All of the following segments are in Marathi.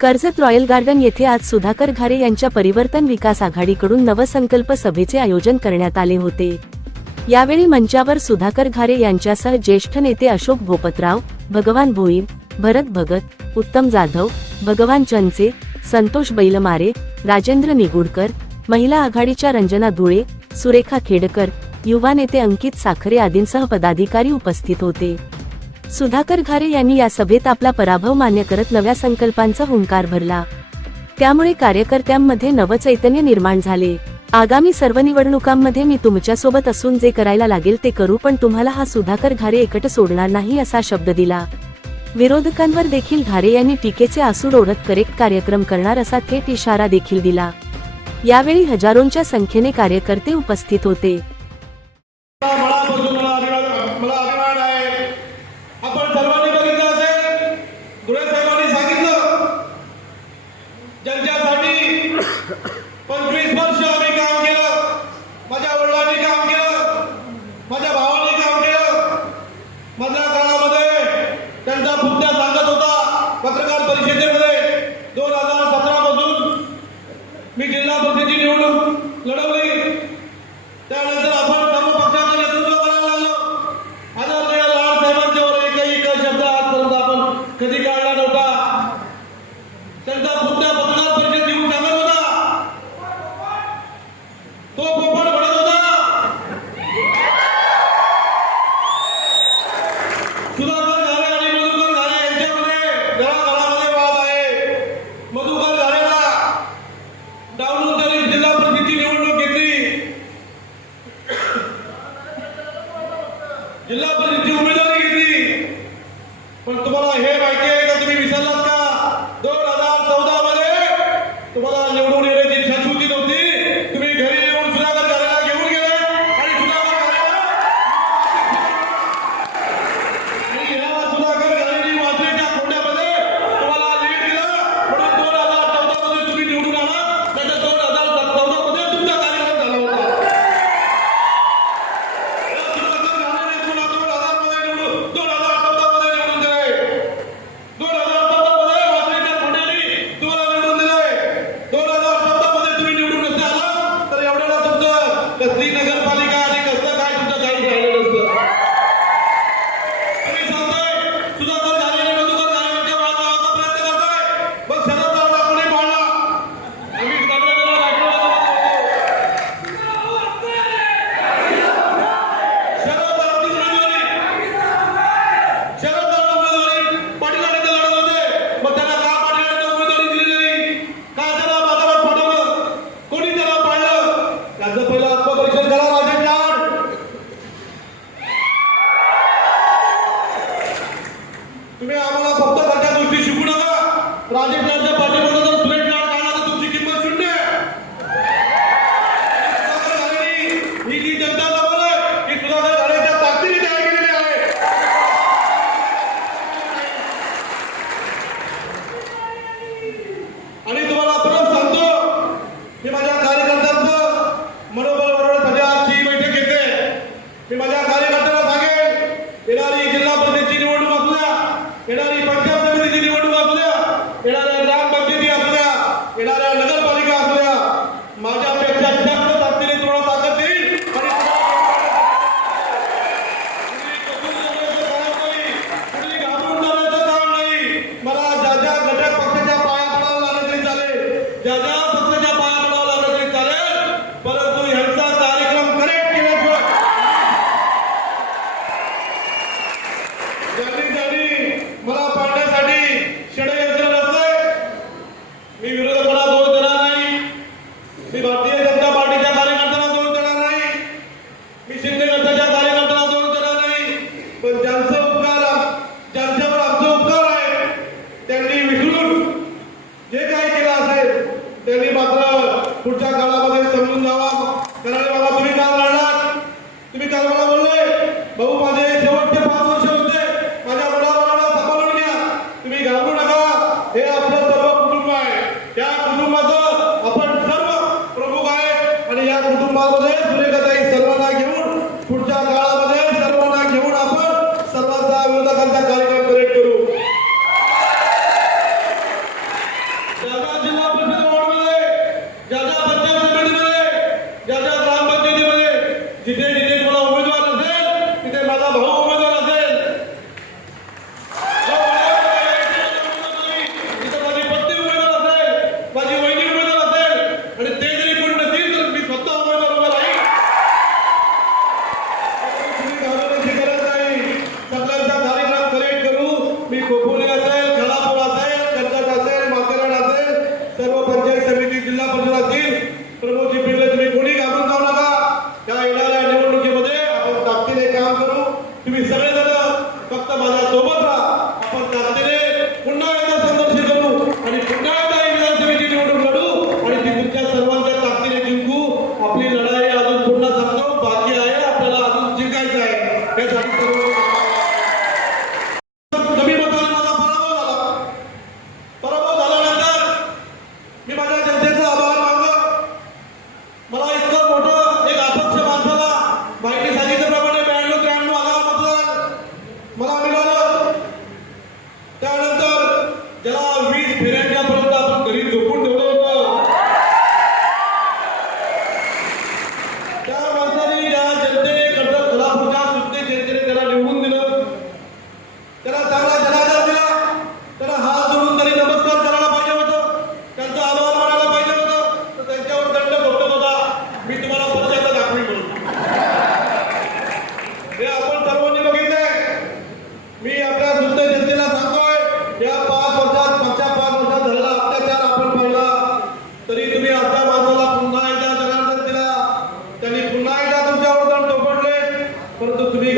कर्जत रॉयल गार्डन येथे आज सुधाकर घारे यांच्या परिवर्तन विकास आघाडीकडून नवसंकल्प सभेचे आयोजन करण्यात आले होते. यावेळी मंचावर सुधाकर घारे यांच्यासह ज्येष्ठ नेते अशोक भोपतराव भगवान भोईर भरत भगत उत्तम जाधव भगवान चंचे संतोष बैलमारे राजेंद्र निगुडकर महिला आघाडीच्या रंजना धुळे सुरेखा खेडकर युवा नेते अंकित साखरे आदींसह पदाधिकारी उपस्थित होते. सुधाकर घारे यांनी या सभेत आपला पराभव मान्य करत नव्या संकल्पांचा हुंकार भरला. त्यामुळे कार्यकर्त्यांमध्ये नवचैतन्य निर्माण झाले. आगामी सर्व निवडणुकांमध्ये मी तुमच्यासोबत असून जे करायला लागेल ते करू पण तुम्हाला हा सुधाकर घारे एकट सोडणार नाही असा शब्द दिला. विरोधकांवर देखील घारे यांनी टीकेचे आसूड ओढत करेक्ट कार्यक्रम करणार असा थेट इशारा देखील दिला. यावेळी हजारोंच्या संख्येने कार्यकर्ते उपस्थित होते. तुम्ही मी भारतीय जनता पार्टीच्या कार्यकर्त्यांना जोड देणार नाही. मी शिंदे गटाच्या कार्यकर्त्यांना जोड देणार नाही. पण ज्यांचं उपकार ज्यांच्यावर आमचा उपकार आहे त्यांनी विसरून जे काही केलं असेल त्यांनी मात्र पुढच्या काळामध्ये समजून जावा कारण बाबा तुम्ही काल राहणार तुम्ही काल मला बोलले? भाऊ माझे शेवटचे జనతా జిల్లా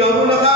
রমনা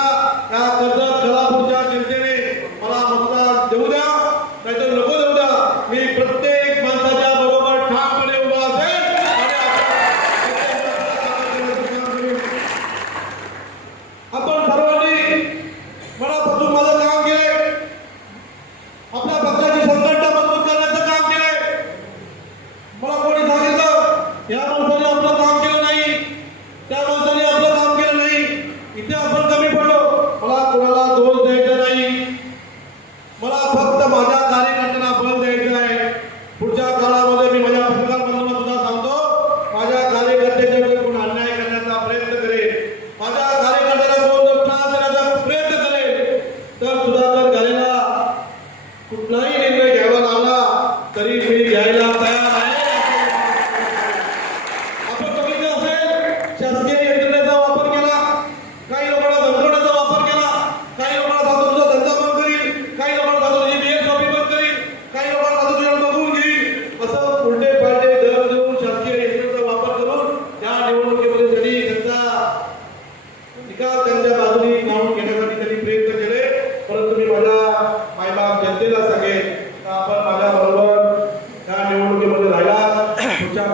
क्या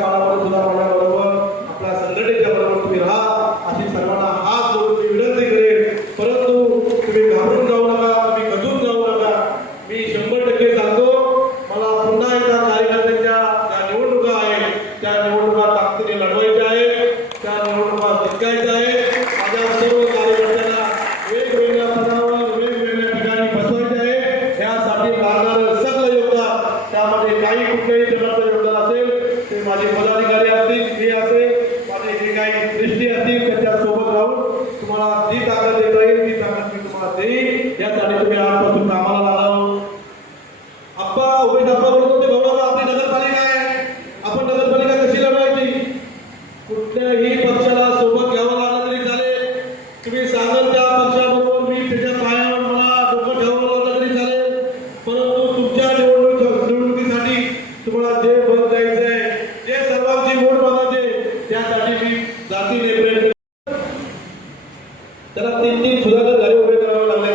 त्याला तीन तीन सुधाकर झाले उभे करावे लागले.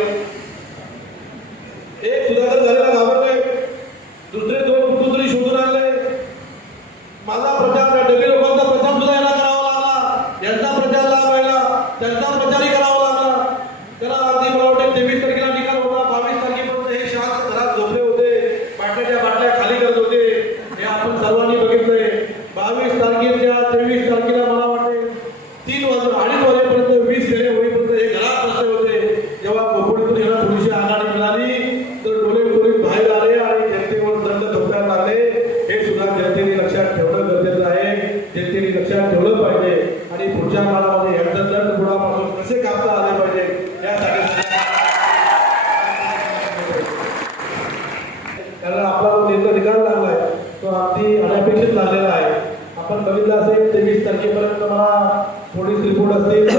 एक सुधाकर झालेला घाबरले. दुसरे दोन कुठून शोधून आले माझा प्रचार डबी लोकांचा प्रचार सुद्धा याला करावा लागला. यांचा प्रचार लावायला त्यांचा प्रचारही करावा लागला. त्याला अगदी मला वाटेल तेवीस तारखेला निकाल होता. बावीस तारखेपर्यंत हे शांत घरात झोपले होते. बाटल्याच्या बाटल्या खाली करत होते. हे आपण सर्वांनी बघितलंय. बावीस तारखेच्या तेवीस तारखेला উপস্থিত